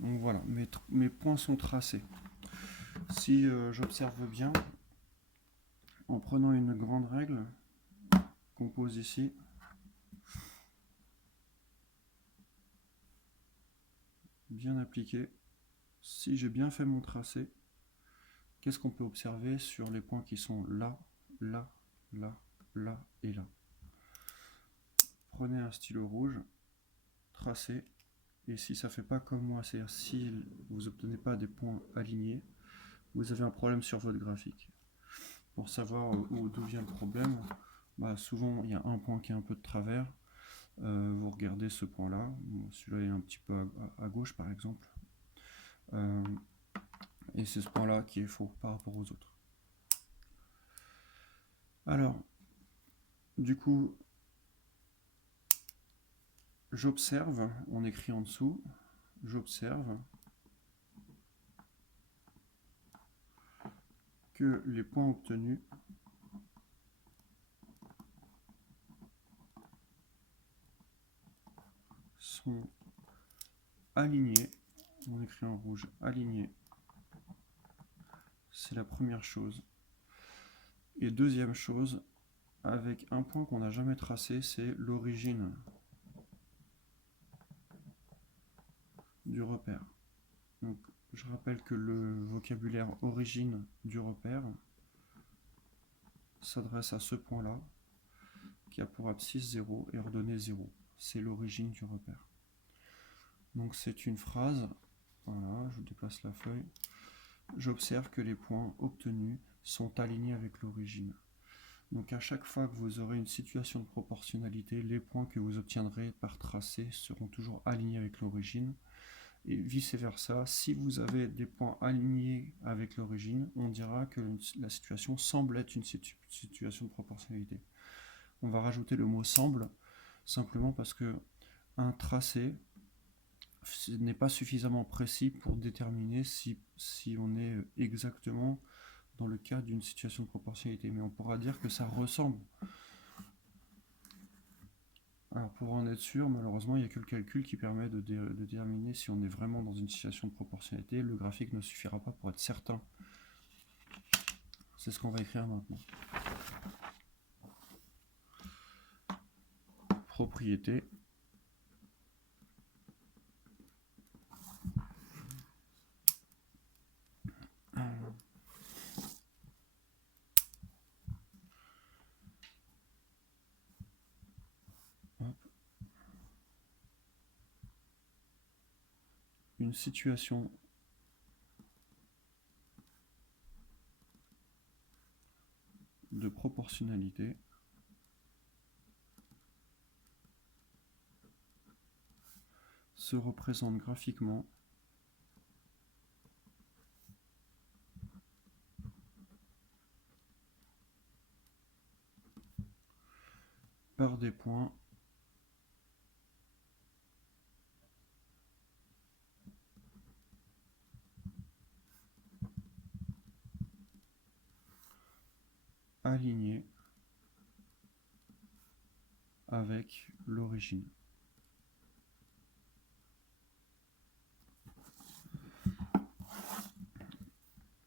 Donc voilà, mes points sont tracés. Si j'observe bien, en prenant une grande règle qu'on pose ici, bien appliquée, si j'ai bien fait mon tracé, qu'est-ce qu'on peut observer sur les points qui sont là, là, là, là et là? Prenez un stylo rouge, tracez, et si ça ne fait pas comme moi, c'est-à-dire si vous n'obtenez pas des points alignés, vous avez un problème sur votre graphique. Pour savoir d'où vient le problème, souvent il y a un point qui est un peu de travers. Vous regardez ce point-là, celui-là est un petit peu à gauche par exemple, et c'est ce point-là qui est faux par rapport aux autres. Alors, du coup, j'observe, on écrit en dessous, j'observe que les points obtenus sont alignés, on écrit en rouge, alignés, c'est la première chose. Et deuxième chose, avec un point qu'on n'a jamais tracé, c'est l'origine du repère. Donc, je rappelle que le vocabulaire origine du repère s'adresse à ce point-là, qui a pour abscisse 0 et ordonnée 0. C'est l'origine du repère. Donc c'est une phrase, voilà, je déplace la feuille, j'observe que les points obtenus sont alignés avec l'origine. Donc à chaque fois que vous aurez une situation de proportionnalité, les points que vous obtiendrez par tracé seront toujours alignés avec l'origine. Et vice versa, si vous avez des points alignés avec l'origine, on dira que la situation semble être une situation de proportionnalité. On va rajouter le mot semble, simplement parce que un tracé n'est pas suffisamment précis pour déterminer si on est exactement dans le cas d'une situation de proportionnalité, mais on pourra dire que ça ressemble. Alors pour en être sûr, malheureusement, il n'y a que le calcul qui permet de déterminer si on est vraiment dans une situation de proportionnalité. Le graphique ne suffira pas pour être certain. C'est ce qu'on va écrire maintenant. Propriété. Une situation de proportionnalité se représente graphiquement par des points alignés avec l'origine.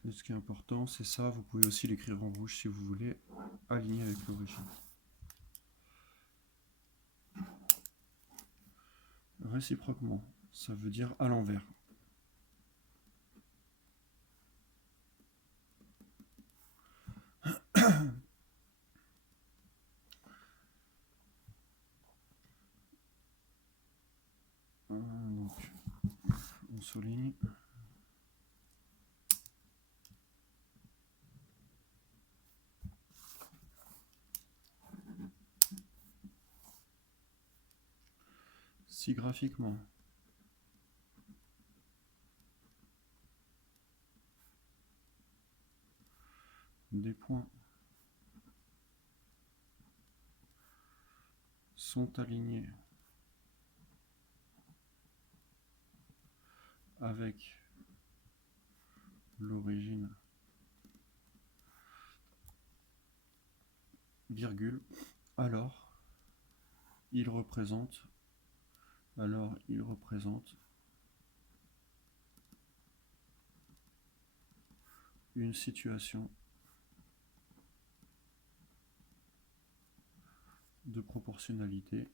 Et ce qui est important, c'est ça, vous pouvez aussi l'écrire en rouge si vous voulez, aligné avec l'origine. Réciproquement, ça veut dire à l'envers. Donc, on souligne. Si graphiquement, des points sont alignés avec l'origine, virgule, alors il représente une situation de proportionnalité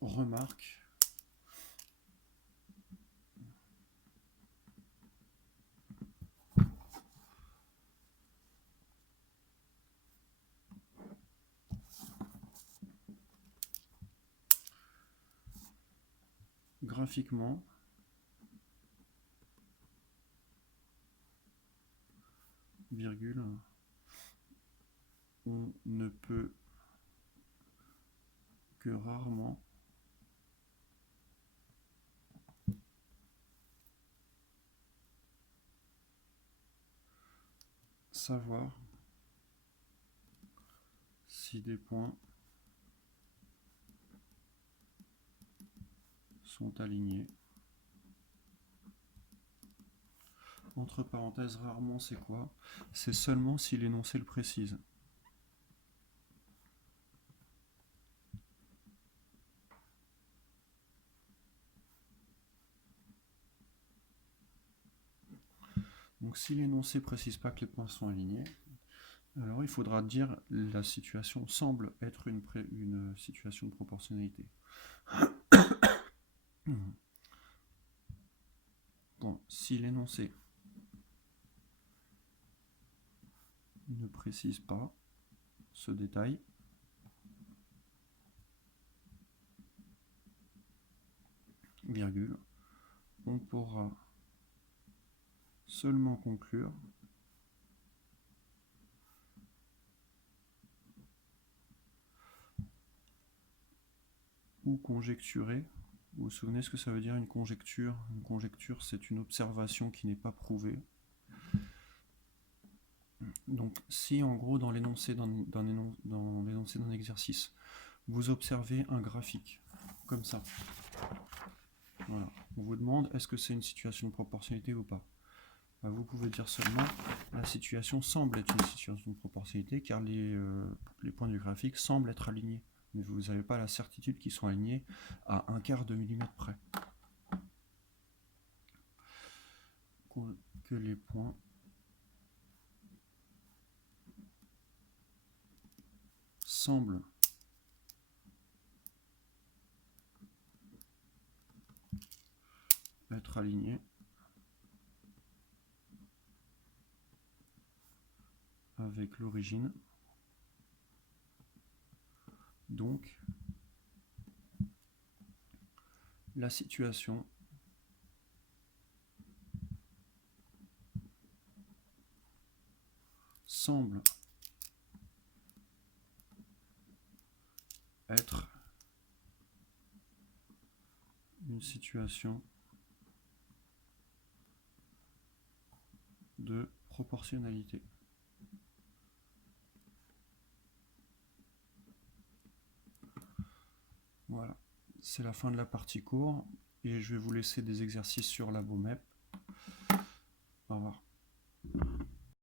remarque graphiquement virgule on ne peut que rarement savoir si des points sont alignés. Entre parenthèses, rarement c'est quoi? C'est seulement si l'énoncé le précise. Donc si l'énoncé ne précise pas que les points sont alignés, alors il faudra dire la situation semble être une situation de proportionnalité. Bon, si l'énoncé ne précise pas ce détail, virgule, on pourra seulement conclure ou conjecturer. Vous vous souvenez ce que ça veut dire une conjecture? Une conjecture, c'est une observation qui n'est pas prouvée. Donc si en gros dans l'énoncé d'un exercice, vous observez un graphique, comme ça, voilà. On vous demande est-ce que c'est une situation de proportionnalité ou pas. Vous pouvez dire seulement la situation semble être une situation de proportionnalité car les points du graphique semblent être alignés. Mais vous n'avez pas la certitude qu'ils sont alignés à 1/4 de millimètre près. Que les points semblent être alignés avec l'origine. Donc, la situation semble être une situation de proportionnalité. Voilà, c'est la fin de la partie cours et je vais vous laisser des exercices sur LaboMep. Au revoir.